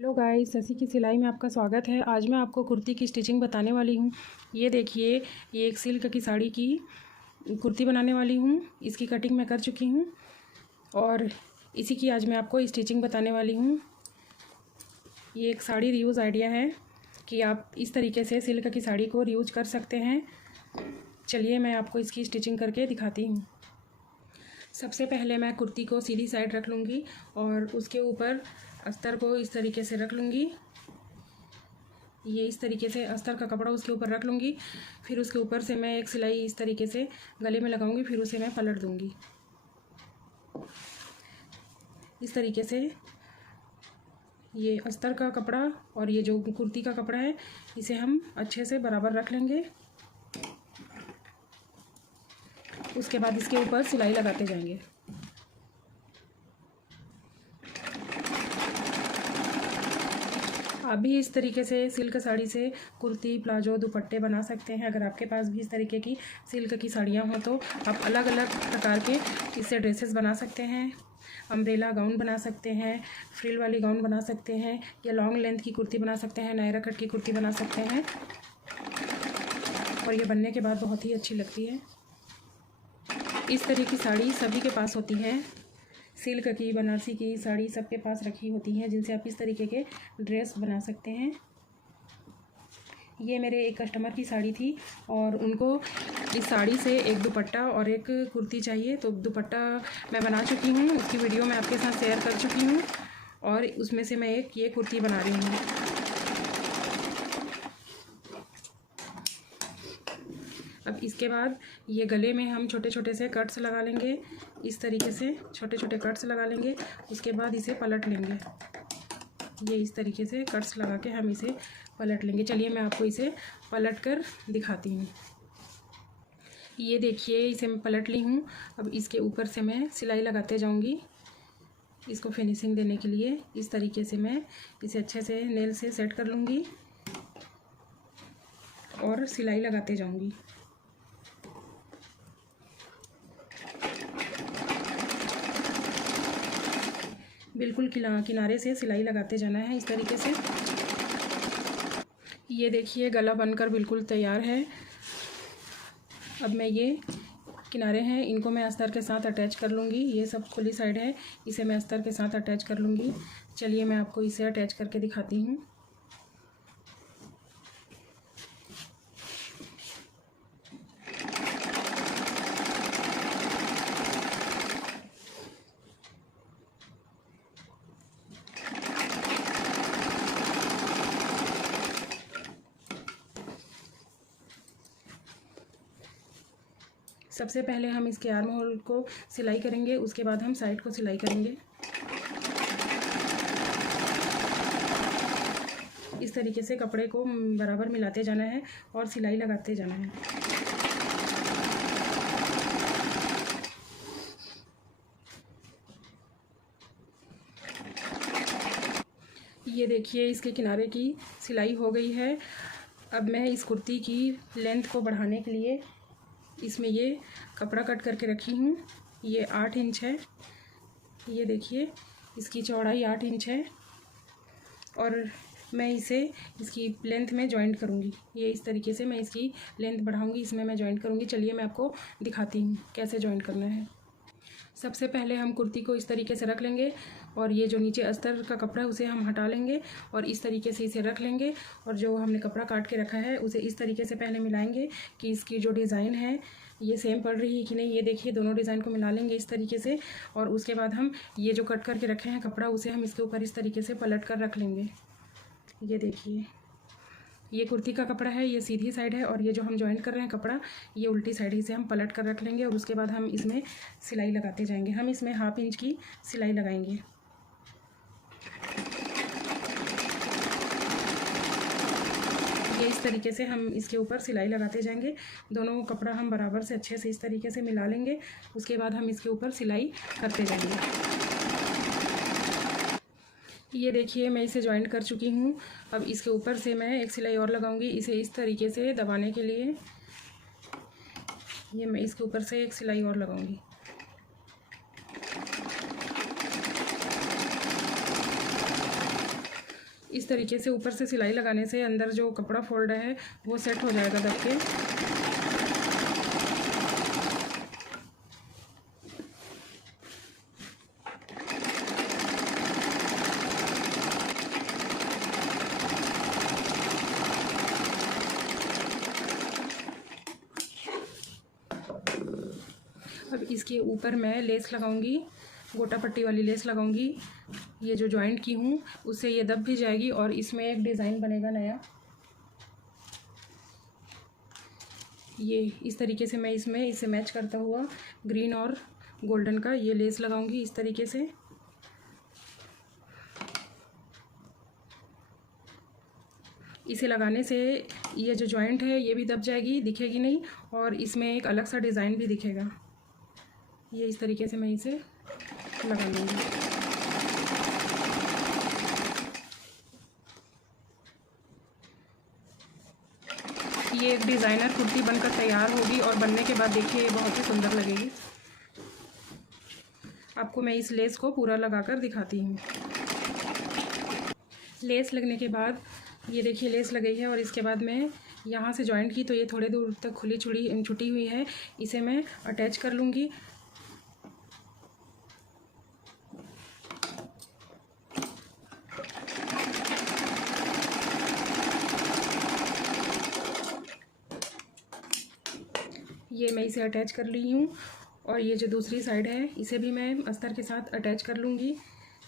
Hello guys, Shashi की सिलाई में आपका स्वागत है। आज मैं आपको कुर्ती की स्टिचिंग बताने वाली हूँ। ये देखिए, ये एक सिल्क की साड़ी की कुर्ती बनाने वाली हूँ। इसकी कटिंग मैं कर चुकी हूँ और इसी की आज मैं आपको स्टिचिंग बताने वाली हूँ। ये एक साड़ी रीयूज़ आइडिया है कि आप इस तरीके से सिल्क की साड़ी को रीयूज कर सकते हैं। चलिए मैं आपको इसकी स्टिचिंग करके दिखाती हूँ। सबसे पहले मैं कुर्ती को सीधी साइड रख लूँगी और उसके ऊपर अस्तर को इस तरीके से रख लूँगी। ये इस तरीके से अस्तर का कपड़ा उसके ऊपर रख लूँगी। फिर उसके ऊपर से मैं एक सिलाई इस तरीके से गले में लगाऊंगी, फिर उसे मैं पलट दूँगी। इस तरीके से ये अस्तर का कपड़ा और ये जो कुर्ती का कपड़ा है इसे हम अच्छे से बराबर रख लेंगे। उसके बाद इसके ऊपर सिलाई लगाते जाएंगे। आप भी इस तरीके से सिल्क साड़ी से कुर्ती, प्लाजो, दुपट्टे बना सकते हैं। अगर आपके पास भी इस तरीके की सिल्क की साड़ियाँ हों तो आप अलग अलग प्रकार के इससे ड्रेसेस बना सकते हैं। अम्ब्रेला गाउन बना सकते हैं, फ्रिल वाली गाउन बना सकते हैं, या लॉन्ग लेंथ की कुर्ती बना सकते हैं, नायरा कट की कुर्ती बना सकते हैं। और ये बनने के बाद बहुत ही अच्छी लगती है। इस तरह की साड़ी सभी के पास होती है। सिल्क की, बनारसी की साड़ी सबके पास रखी होती हैं, जिनसे आप इस तरीके के ड्रेस बना सकते हैं। ये मेरे एक कस्टमर की साड़ी थी और उनको इस साड़ी से एक दुपट्टा और एक कुर्ती चाहिए। तो दुपट्टा मैं बना चुकी हूँ, उसकी वीडियो मैं आपके साथ शेयर कर चुकी हूँ और उसमें से मैं एक ये कुर्ती बना रही हूँ। अब इसके बाद ये गले में हम छोटे छोटे से कट्स लगा लेंगे। इस तरीके से छोटे छोटे कट्स लगा लेंगे। उसके बाद इसे पलट लेंगे। ये इस तरीके से कट्स लगा के हम इसे पलट लेंगे। चलिए मैं आपको इसे पलट कर दिखाती हूँ। ये देखिए, इसे मैं पलट ली हूँ। अब इसके ऊपर से मैं सिलाई लगाते जाऊँगी। इसको फिनिशिंग देने के लिए इस तरीके से मैं इसे अच्छे से नेल से सेट कर लूँगी और सिलाई लगाते जाऊँगी। बिल्कुल किनारे से सिलाई लगाते जाना है इस तरीके से। ये देखिए, गला बनकर बिल्कुल तैयार है। अब मैं ये किनारे हैं, इनको मैं अस्तर के साथ अटैच कर लूँगी। ये सब खुली साइड है, इसे मैं अस्तर के साथ अटैच कर लूँगी। चलिए मैं आपको इसे अटैच करके दिखाती हूँ। सबसे पहले हम इसके आर्म होल को सिलाई करेंगे, उसके बाद हम साइड को सिलाई करेंगे। इस तरीके से कपड़े को बराबर मिलाते जाना है और सिलाई लगाते जाना है। ये देखिए, इसके किनारे की सिलाई हो गई है। अब मैं इस कुर्ती की लेंथ को बढ़ाने के लिए इसमें ये कपड़ा कट करके रखी हूँ। ये 8 इंच है। ये देखिए, इसकी चौड़ाई 8 इंच है और मैं इसे इसकी लेंथ में जॉइंट करूँगी। ये इस तरीके से मैं इसकी लेंथ बढ़ाऊँगी, इसमें मैं जॉइंट करूँगी। चलिए मैं आपको दिखाती हूँ कैसे जॉइंट करना है। सबसे पहले हम कुर्ती को इस तरीके से रख लेंगे और ये जो नीचे अस्तर का कपड़ा है उसे हम हटा लेंगे और इस तरीके से इसे रख लेंगे। और जो हमने कपड़ा काट के रखा है उसे इस तरीके से पहले मिलाएंगे कि इसकी जो डिज़ाइन है ये सेम पड़ रही है कि नहीं। ये देखिए, दोनों डिज़ाइन को मिला लेंगे इस तरीके से और उसके बाद हम ये जो कट करके रखे हैं कपड़ा उसे हम इसके ऊपर इस तरीके से पलट कर रख लेंगे। ये देखिए, ये कुर्ती का कपड़ा है, ये सीधी साइड है और ये जो हम जॉइंट कर रहे हैं कपड़ा ये उल्टी साइड ही से हम पलट कर रख लेंगे और उसके बाद हम इसमें सिलाई लगाते जाएंगे। हम इसमें 1/2 इंच की सिलाई लगाएंगे। ये इस तरीके से हम इसके ऊपर सिलाई लगाते जाएंगे। दोनों कपड़ा हम बराबर से अच्छे से इस तरीके से मिला लेंगे। उसके बाद हम इसके ऊपर सिलाई करते जाएंगे। ये देखिए, मैं इसे जॉइंट कर चुकी हूँ। अब इसके ऊपर से मैं एक सिलाई और लगाऊंगी, इसे इस तरीके से दबाने के लिए। ये मैं इसके ऊपर से एक सिलाई और लगाऊंगी। इस तरीके से ऊपर से सिलाई लगाने से अंदर जो कपड़ा फोल्ड है वो सेट हो जाएगा दब के। अब इसके ऊपर मैं लेस लगाऊंगी, गोटा पट्टी वाली लेस लगाऊंगी। ये जो जॉइंट की हूँ उससे ये दब भी जाएगी और इसमें एक डिज़ाइन बनेगा नया। ये इस तरीके से मैं इसमें इसे मैच करता हुआ ग्रीन और गोल्डन का ये लेस लगाऊंगी इस तरीके से। इसे लगाने से ये जो जॉइंट है ये भी दब जाएगी, दिखेगी नहीं, और इसमें एक अलग सा डिज़ाइन भी दिखेगा। ये इस तरीके से मैं इसे लगा लूँगी। ये एक डिज़ाइनर कुर्ती बनकर तैयार होगी और बनने के बाद देखिए ये बहुत ही सुंदर लगेगी। आपको मैं इस लेस को पूरा लगाकर दिखाती हूँ। लेस लगने के बाद ये देखिए लेस लग गई है और इसके बाद मैं यहाँ से जॉइंट की तो ये थोड़े दूर तक छुटी हुई है, इसे मैं अटैच कर लूँगी। ये मैं इसे अटैच कर ली हूँ और ये जो दूसरी साइड है इसे भी मैं अस्तर के साथ अटैच कर लूँगी।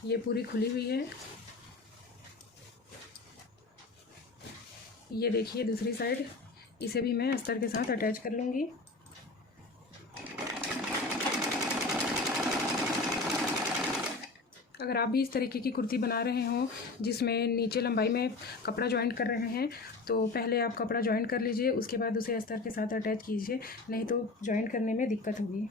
ये पूरी खुली हुई है। ये देखिए दूसरी साइड, इसे भी मैं अस्तर के साथ अटैच कर लूँगी। अगर आप भी इस तरीके की कुर्ती बना रहे हो जिसमें नीचे लंबाई में कपड़ा जॉइंट कर रहे हैं तो पहले आप कपड़ा जॉइंट कर लीजिए, उसके बाद उसे अस्तर के साथ अटैच कीजिए, नहीं तो जॉइंट करने में दिक्कत होगी।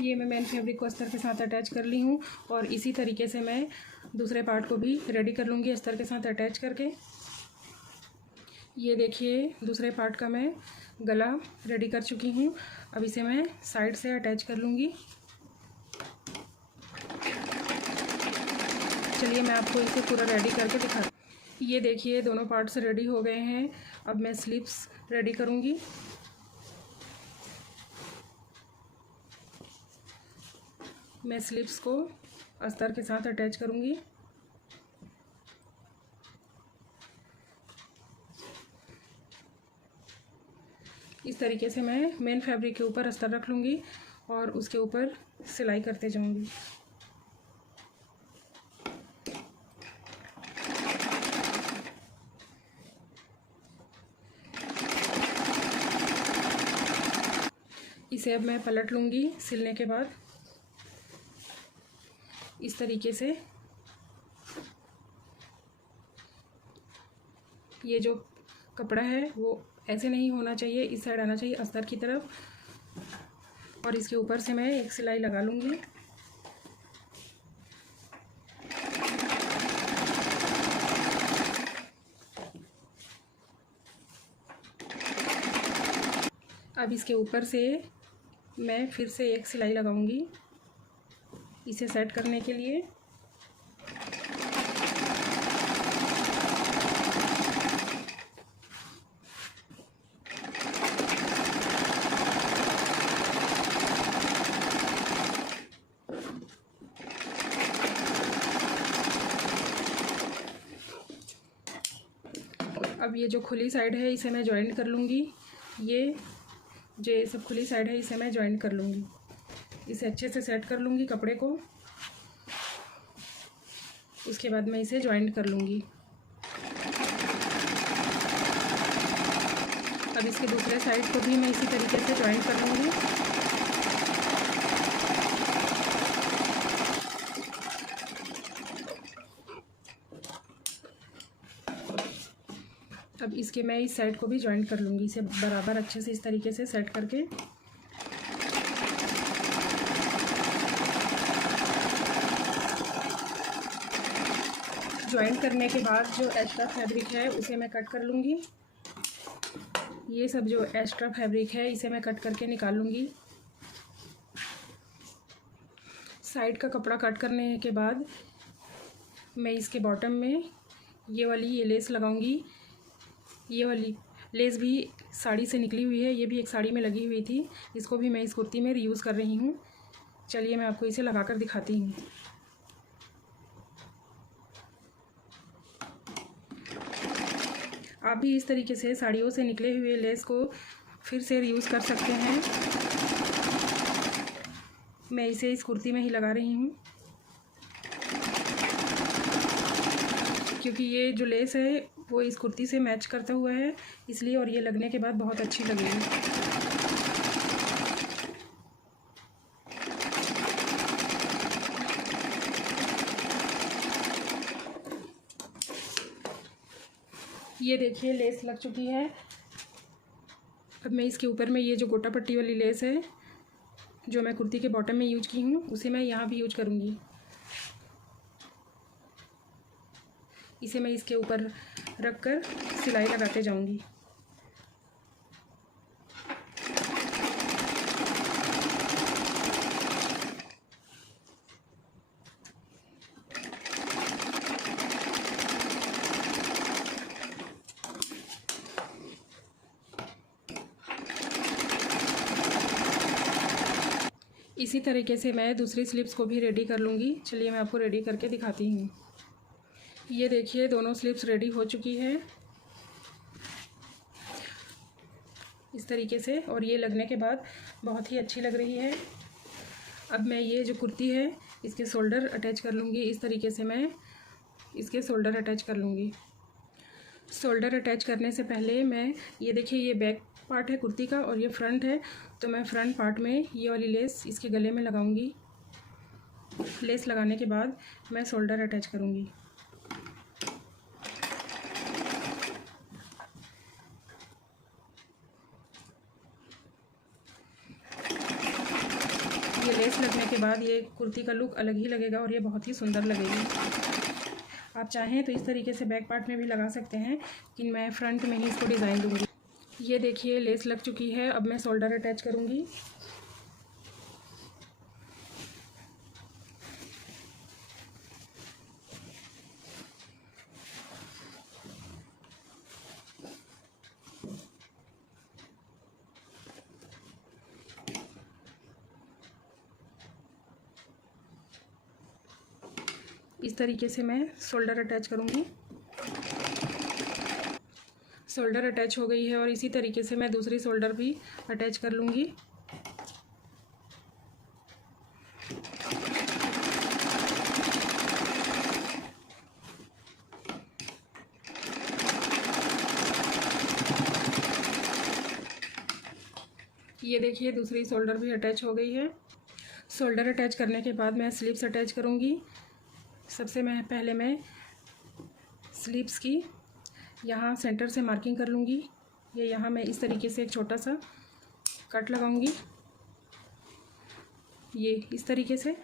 ये मैं मेन फैब्रिक को अस्तर के साथ अटैच कर ली हूँ और इसी तरीके से मैं दूसरे पार्ट को भी रेडी कर लूँगी अस्तर के साथ अटैच करके। ये देखिए दूसरे पार्ट का मैं गला रेडी कर चुकी हूँ। अब इसे मैं साइड से अटैच कर लूँगी। चलिए मैं आपको इसे पूरा रेडी करके दिखा। ये देखिए दोनों पार्ट्स रेडी हो गए हैं। अब मैं स्लीव्स रेडी करूँगी। मैं स्लीव्स को अस्तर के साथ अटैच करूँगी। इस तरीके से मैं मेन फैब्रिक के ऊपर अस्तर रख लूँगी और उसके ऊपर सिलाई करते जाऊँगी। इसे अब मैं पलट लूँगी सिलने के बाद इस तरीके से। ये जो कपड़ा है वो ऐसे नहीं होना चाहिए, इस साइड आना चाहिए अस्तर की तरफ, और इसके ऊपर से मैं एक सिलाई लगा लूँगी। अब इसके ऊपर से मैं फिर से एक सिलाई लगाऊंगी इसे सेट करने के लिए। अब ये जो खुली साइड है इसे मैं जॉइंट कर लूँगी। ये जो सब खुली साइड है इसे मैं जॉइंट कर लूँगी। इसे अच्छे से सेट कर लूँगी कपड़े को। उसके बाद मैं इसे जॉइंट कर लूँगी। अब इसके दूसरे साइड को भी मैं इसी तरीके से जॉइंट कर लूँगी। अब इसके मैं इस साइड को भी जॉइंट कर लूँगी, इसे बराबर अच्छे से इस तरीके से सेट करके। ज्वाइन करने के बाद जो एक्स्ट्रा फैब्रिक है उसे मैं कट कर लूँगी। ये सब जो एक्स्ट्रा फैब्रिक है इसे मैं कट करके निकाल लूँगी। साइड का कपड़ा कट करने के बाद मैं इसके बॉटम में ये लेस लगाऊंगी। ये वाली लेस भी साड़ी से निकली हुई है, ये भी एक साड़ी में लगी हुई थी। इसको भी मैं इस कुर्ती में रीयूज़ कर रही हूँ। चलिए मैं आपको इसे लगाकर दिखाती हूँ। आप भी इस तरीके से साड़ियों से निकले हुए लेस को फिर से रीयूज़ कर सकते हैं। मैं इसे इस कुर्ती में ही लगा रही हूँ क्योंकि ये जो लेस है वो इस कुर्ती से मैच करता हुआ है इसलिए, और ये लगने के बाद बहुत अच्छी लगेगी। ये देखिए लेस लग चुकी है। अब मैं इसके ऊपर में ये जो गोटा पट्टी वाली लेस है जो मैं कुर्ती के बॉटम में यूज की हूँ उसे मैं यहाँ भी यूज करूँगी। इसे मैं इसके ऊपर रख कर सिलाई लगाते जाऊँगी। इसी तरीके से मैं दूसरी स्लिप्स को भी रेडी कर लूँगी। चलिए मैं आपको रेडी करके दिखाती हूँ। ये देखिए दोनों स्लिप्स रेडी हो चुकी है इस तरीके से, और ये लगने के बाद बहुत ही अच्छी लग रही है। अब मैं ये जो कुर्ती है इसके शोल्डर अटैच कर लूँगी। इस तरीके से मैं इसके शोल्डर अटैच कर लूँगी। शोल्डर अटैच करने से पहले मैं ये देखिए ये बैक पार्ट है कुर्ती का और ये फ्रंट है, तो मैं फ्रंट पार्ट में ये वाली लेस इसके गले में लगाऊंगी। लेस लगाने के बाद मैं शोल्डर अटैच करूंगी। ये लेस लगने के बाद ये कुर्ती का लुक अलग ही लगेगा और ये बहुत ही सुंदर लगेगी। आप चाहें तो इस तरीके से बैक पार्ट में भी लगा सकते हैं, लेकिन मैं फ्रंट में ही इसको डिज़ाइन दूंगी। ये देखिए लेस लग चुकी है। अब मैं शोल्डर अटैच करूंगी। इस तरीके से मैं शोल्डर अटैच करूंगी। शोल्डर अटैच हो गई है और इसी तरीके से मैं दूसरी शोल्डर भी अटैच कर लूँगी। ये देखिए दूसरी शोल्डर भी अटैच हो गई है। शोल्डर अटैच करने के बाद मैं स्लीव्स अटैच करूँगी। सबसे पहले मैं स्लीव्स की यहाँ सेंटर से मार्किंग कर लूँगी। ये यहाँ मैं इस तरीके से एक छोटा सा कट लगाऊंगी, ये इस तरीके से,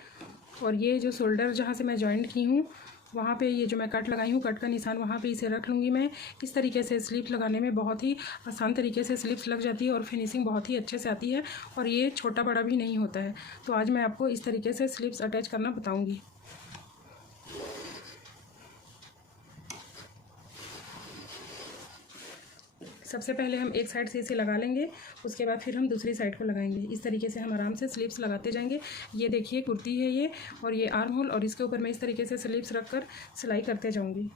और ये जो शोल्डर जहाँ से मैं जॉइंट की हूँ वहाँ पे ये जो मैं कट लगाई हूँ कट का निशान वहाँ पे इसे रख लूँगी मैं। इस तरीके से स्लीव्स लगाने में बहुत ही आसान तरीके से स्लीव्स लग जाती है और फिनिशिंग बहुत ही अच्छे से आती है और ये छोटा बड़ा भी नहीं होता है। तो आज मैं आपको इस तरीके से स्लीव्स अटैच करना बताऊँगी। सबसे पहले हम एक साइड से इसे लगा लेंगे, उसके बाद फिर हम दूसरी साइड को लगाएंगे। इस तरीके से हम आराम से स्लीव्स लगाते जाएंगे। ये देखिए कुर्ती है ये, और ये आर्म होल, और इसके ऊपर मैं इस तरीके से स्लीव्स रखकर सिलाई करते जाऊंगी।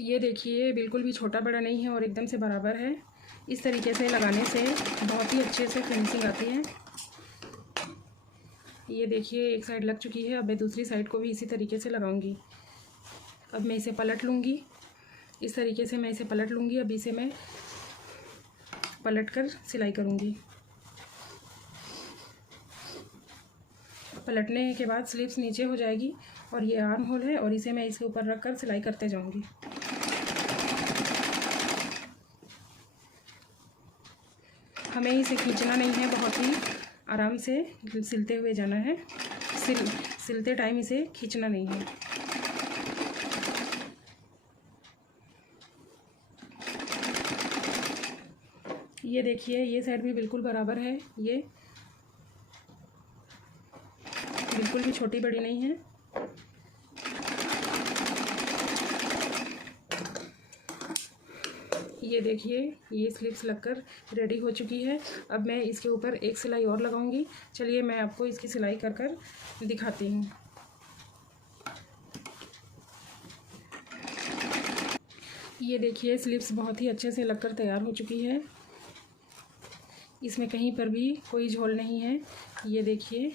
ये देखिए बिल्कुल भी छोटा बड़ा नहीं है और एकदम से बराबर है। इस तरीके से लगाने से बहुत ही अच्छे से फिनिशिंग आती है। ये देखिए एक साइड लग चुकी है। अब मैं दूसरी साइड को भी इसी तरीके से लगाऊंगी। अब मैं इसे पलट लूँगी। इस तरीके से मैं इसे पलट लूँगी। अब इसे मैं पलट कर सिलाई करूँगी। पलटने के बाद स्लीव्स नीचे हो जाएगी और ये आर्म होल है, और इसे मैं इसके ऊपर रख कर सिलाई करते जाऊँगी। हमें इसे खींचना नहीं है, बहुत ही आराम से सिलते हुए जाना है। सिलते टाइम इसे खींचना नहीं है। ये देखिए, ये साइड भी बिल्कुल बराबर है, ये बिल्कुल भी छोटी बड़ी नहीं है। ये देखिए, ये स्लिप्स लगकर रेडी हो चुकी है। अब मैं इसके ऊपर एक सिलाई और लगाऊंगी। चलिए मैं आपको इसकी सिलाई कर कर दिखाती हूँ। ये देखिए, स्लिप्स बहुत ही अच्छे से लगकर तैयार हो चुकी है। इसमें कहीं पर भी कोई झोल नहीं है, ये देखिए,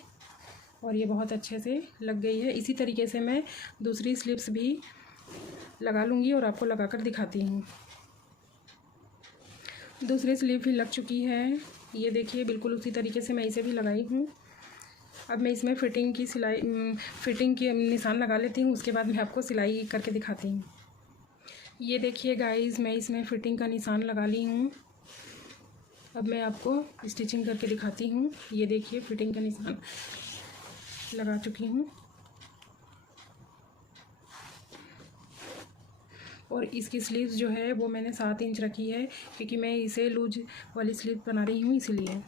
और ये बहुत अच्छे से लग गई है। इसी तरीके से मैं दूसरी स्लिप्स भी लगा लूँगी और आपको लगाकर दिखाती हूँ। दूसरी स्लीव भी लग चुकी है, ये देखिए, बिल्कुल उसी तरीके से मैं इसे भी लगाई हूँ। अब मैं इसमें फिटिंग की निशान लगा लेती हूँ, उसके बाद मैं आपको सिलाई करके दिखाती हूँ। ये देखिए गाइस, मैं इसमें फिटिंग का निशान लगा ली हूँ। अब मैं आपको स्टिचिंग करके दिखाती हूँ। ये देखिए, फिटिंग का निशान लगा चुकी हूँ और इसकी स्लीव्स जो है वो मैंने 7 इंच रखी है, क्योंकि मैं इसे लूज वाली स्लीव बना रही हूँ, इसीलिए।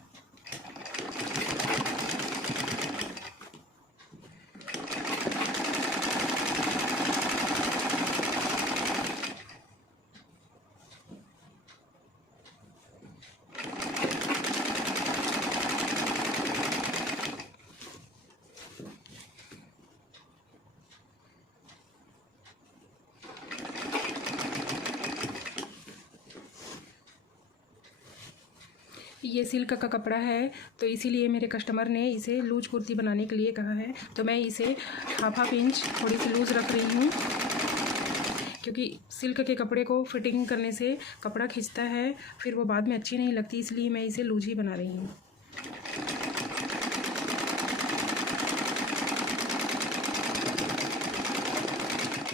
ये सिल्क का कपड़ा है, तो इसीलिए मेरे कस्टमर ने इसे लूज कुर्ती बनाने के लिए कहा है। तो मैं इसे हाफ इंच थोड़ी सी लूज़ रख रही हूँ, क्योंकि सिल्क के कपड़े को फिटिंग करने से कपड़ा खिंचता है, फिर वो बाद में अच्छी नहीं लगती, इसलिए मैं इसे लूज ही बना रही हूँ।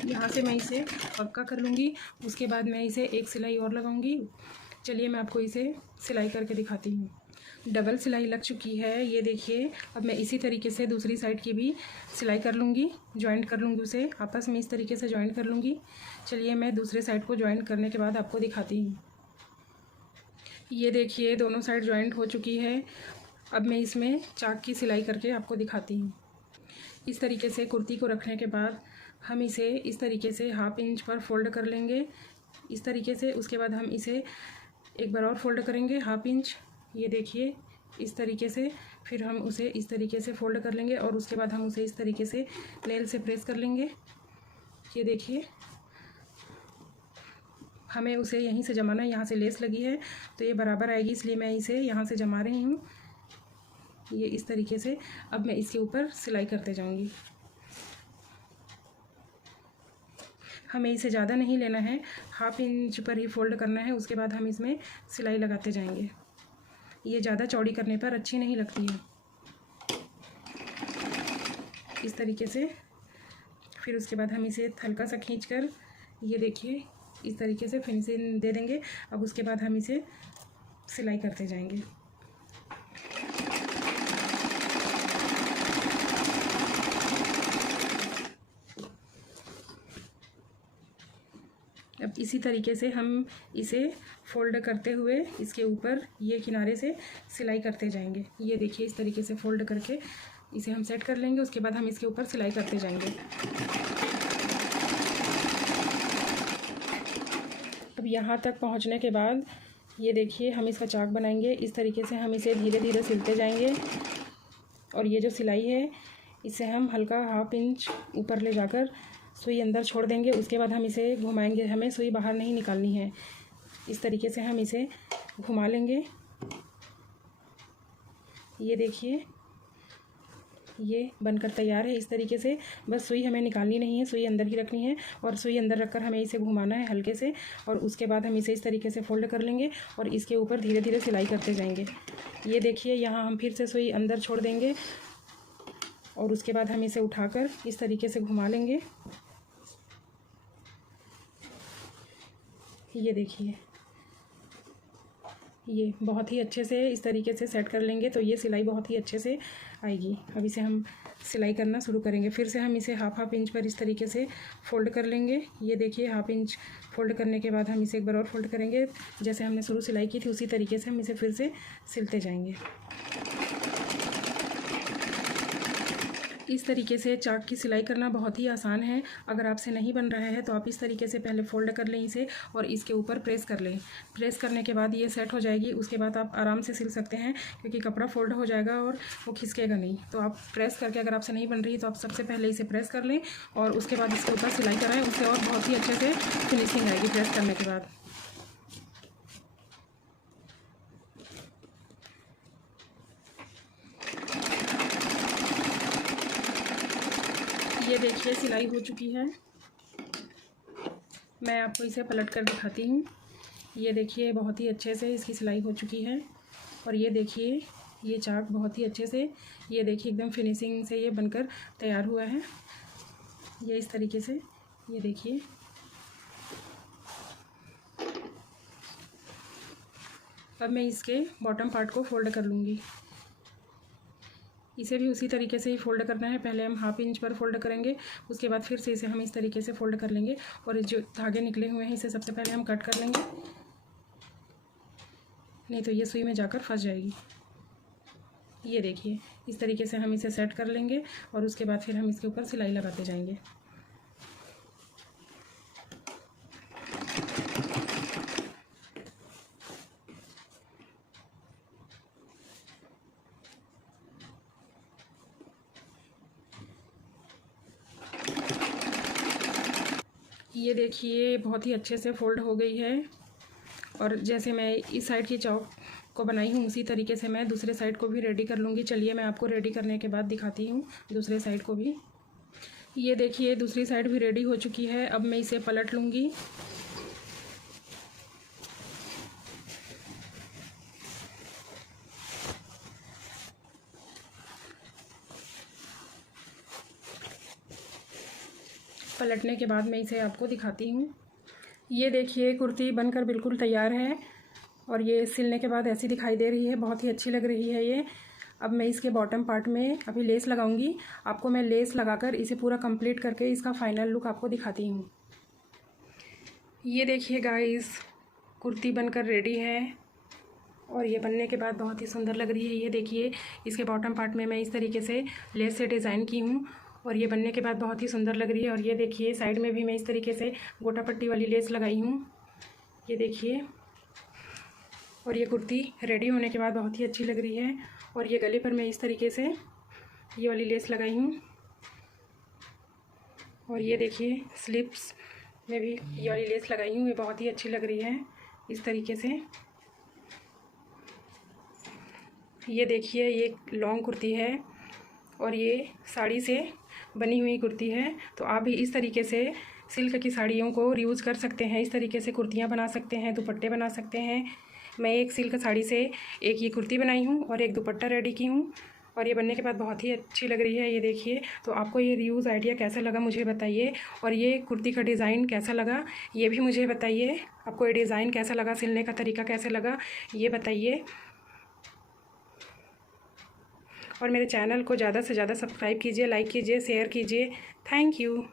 यहाँ से मैं इसे पक्का कर लूँगी, उसके बाद मैं इसे एक सिलाई और लगाऊँगी। चलिए मैं आपको इसे सिलाई करके दिखाती हूँ। डबल सिलाई लग चुकी है, ये देखिए। अब मैं इसी तरीके से दूसरी साइड की भी सिलाई कर लूँगी, जॉइंट कर लूँगी, उसे आपस में इस तरीके से जॉइंट कर लूँगी। चलिए मैं दूसरे साइड को जॉइंट करने के बाद आपको दिखाती हूँ। ये देखिए, दोनों साइड जॉइंट हो चुकी है। अब मैं इसमें चाक की सिलाई करके आपको दिखाती हूँ। इस तरीके से कुर्ती को रखने के बाद हम इसे इस तरीके से हाफ इंच पर फोल्ड कर लेंगे, इस तरीके से। उसके बाद हम इसे एक बार और फोल्ड करेंगे हाफ इंच, ये देखिए, इस तरीके से। फिर हम उसे इस तरीके से फोल्ड कर लेंगे और उसके बाद हम उसे इस तरीके से नेल से प्रेस कर लेंगे, ये देखिए। हमें उसे यहीं से जमाना है, यहाँ से लेस लगी है तो ये बराबर आएगी, इसलिए मैं इसे यहाँ से जमा रही हूँ, ये इस तरीके से। अब मैं इसके ऊपर सिलाई करते जाऊँगी। हमें इसे ज़्यादा नहीं लेना है, हाफ इंच पर ही फोल्ड करना है। उसके बाद हम इसमें सिलाई लगाते जाएंगे। ये ज़्यादा चौड़ी करने पर अच्छी नहीं लगती है, इस तरीके से। फिर उसके बाद हम इसे हल्का सा खींचकर, ये देखिए, इस तरीके से फिनिशिंग दे देंगे। अब उसके बाद हम इसे सिलाई करते जाएंगे। अब इसी तरीके से हम इसे फोल्ड करते हुए इसके ऊपर ये किनारे से सिलाई करते जाएंगे। ये देखिए, इस तरीके से फोल्ड करके इसे हम सेट कर लेंगे। उसके बाद हम इसके ऊपर सिलाई करते जाएंगे। अब यहाँ तक पहुँचने के बाद ये देखिए, हम इसका चाक बनाएंगे। इस तरीके से हम इसे धीरे धीरे सिलते जाएंगे और ये जो सिलाई है इसे हम हल्का हाफ इंच ऊपर ले जाकर सुई अंदर छोड़ देंगे। उसके बाद हम इसे घुमाएंगे, हमें सुई बाहर नहीं निकालनी है। इस तरीके से हम इसे घुमा लेंगे। ये देखिए, ये बनकर तैयार है। इस तरीके से बस सुई हमें निकालनी नहीं है, सुई अंदर ही रखनी है और सुई अंदर रखकर हमें इसे घुमाना है हल्के से। और उसके बाद हम इसे इस तरीके से फोल्ड कर लेंगे और इसके ऊपर धीरे धीरे सिलाई करते जाएंगे। ये देखिए, यहाँ हम फिर से सुई अंदर छोड़ देंगे और उसके बाद हम इसे उठाकर इस तरीके से घुमा लेंगे। ये देखिए, ये बहुत ही अच्छे से इस तरीके से सेट कर लेंगे तो ये सिलाई बहुत ही अच्छे से आएगी। अब इसे हम सिलाई करना शुरू करेंगे। फिर से हम इसे हाफ इंच पर इस तरीके से फ़ोल्ड कर लेंगे। ये देखिए हाफ इंच फ़ोल्ड करने के बाद हम इसे एक बार और फ़ोल्ड करेंगे। जैसे हमने शुरू सिलाई की थी उसी तरीके से हम इसे फिर से सिलते जाएंगे। इस तरीके से चाक की सिलाई करना बहुत ही आसान है। अगर आपसे नहीं बन रहा है तो आप इस तरीके से पहले फ़ोल्ड कर लें इसे और इसके ऊपर प्रेस कर लें। प्रेस करने के बाद ये सेट हो जाएगी। उसके बाद आप आराम से सिल सकते हैं क्योंकि कपड़ा फ़ोल्ड हो जाएगा और वो खिसकेगा नहीं। तो आप प्रेस करके, अगर आपसे नहीं बन रही तो आप सबसे पहले इसे प्रेस कर लें और उसके बाद इसके ऊपर सिलाई कराएँ। उससे और बहुत ही अच्छे से फिनिशिंग आएगी प्रेस करने के बाद। ये देखिए सिलाई हो चुकी है। मैं आपको इसे पलट कर दिखाती हूँ। ये देखिए बहुत ही अच्छे से इसकी सिलाई हो चुकी है। और ये देखिए ये चाक बहुत ही अच्छे से, ये देखिए एकदम फिनिशिंग से ये बनकर तैयार हुआ है। ये इस तरीके से, ये देखिए। अब मैं इसके बॉटम पार्ट को फोल्ड कर लूँगी। इसे भी उसी तरीके से ही फ़ोल्ड करना है। पहले हम हाफ इंच पर फ़ोल्ड करेंगे, उसके बाद फिर से इसे हम इस तरीके से फ़ोल्ड कर लेंगे और जो धागे निकले हुए हैं इसे सबसे पहले हम कट कर लेंगे, नहीं तो ये सुई में जाकर फंस जाएगी। ये देखिए इस तरीके से हम इसे सेट कर लेंगे और उसके बाद फिर हम इसके ऊपर सिलाई लगाते जाएंगे। ये देखिए बहुत ही अच्छे से फ़ोल्ड हो गई है। और जैसे मैं इस साइड की चौक को बनाई हूँ उसी तरीके से मैं दूसरे साइड को भी रेडी कर लूँगी। चलिए मैं आपको रेडी करने के बाद दिखाती हूँ दूसरे साइड को भी। ये देखिए दूसरी साइड भी रेडी हो चुकी है। अब मैं इसे पलट लूँगी। पलटने के बाद मैं इसे आपको दिखाती हूँ। ये देखिए कुर्ती बनकर बिल्कुल तैयार है और ये सिलने के बाद ऐसी दिखाई दे रही है, बहुत ही अच्छी लग रही है ये। अब मैं इसके बॉटम पार्ट में अभी लेस लगाऊंगी। आपको मैं लेस लगाकर इसे पूरा कंप्लीट करके इसका फाइनल लुक आपको दिखाती हूँ। ये देखिए गाइस कुर्ती बनकर रेडी है और ये बनने के बाद बहुत ही सुंदर लग रही है। ये देखिए इसके बॉटम पार्ट में मैं इस तरीके से लेस से डिज़ाइन की हूँ और ये बनने के बाद बहुत ही सुंदर लग रही है। और ये देखिए साइड में भी मैं इस तरीके से गोटा पट्टी वाली लेस लगाई हूँ, ये देखिए। और ये कुर्ती रेडी होने के बाद बहुत ही अच्छी लग रही है। और ये गले पर मैं इस तरीके से ये वाली लेस लगाई हूँ और ये देखिए स्लीव्स में भी ये वाली लेस लगाई हूँ, ये बहुत ही अच्छी लग रही है इस तरीके से। ये देखिए ये लॉन्ग कुर्ती है और ये साड़ी से बनी हुई कुर्ती है। तो आप भी इस तरीके से सिल्क की साड़ियों को रीयूज़ कर सकते हैं। इस तरीके से कुर्तियाँ बना सकते हैं, दुपट्टे बना सकते हैं। मैं एक सिल्क साड़ी से एक ये कुर्ती बनाई हूँ और एक दुपट्टा रेडी की हूँ और ये बनने के बाद बहुत ही अच्छी लग रही है, ये देखिए। तो आपको ये रीयूज़ आइडिया कैसा लगा मुझे बताइए और ये कुर्ती का डिज़ाइन कैसा लगा ये भी मुझे बताइए। आपको ये डिज़ाइन कैसा लगा, सिलने का तरीका कैसा लगा ये बताइए। और मेरे चैनल को ज़्यादा से ज़्यादा सब्सक्राइब कीजिए, लाइक कीजिए, शेयर कीजिए। Thank you.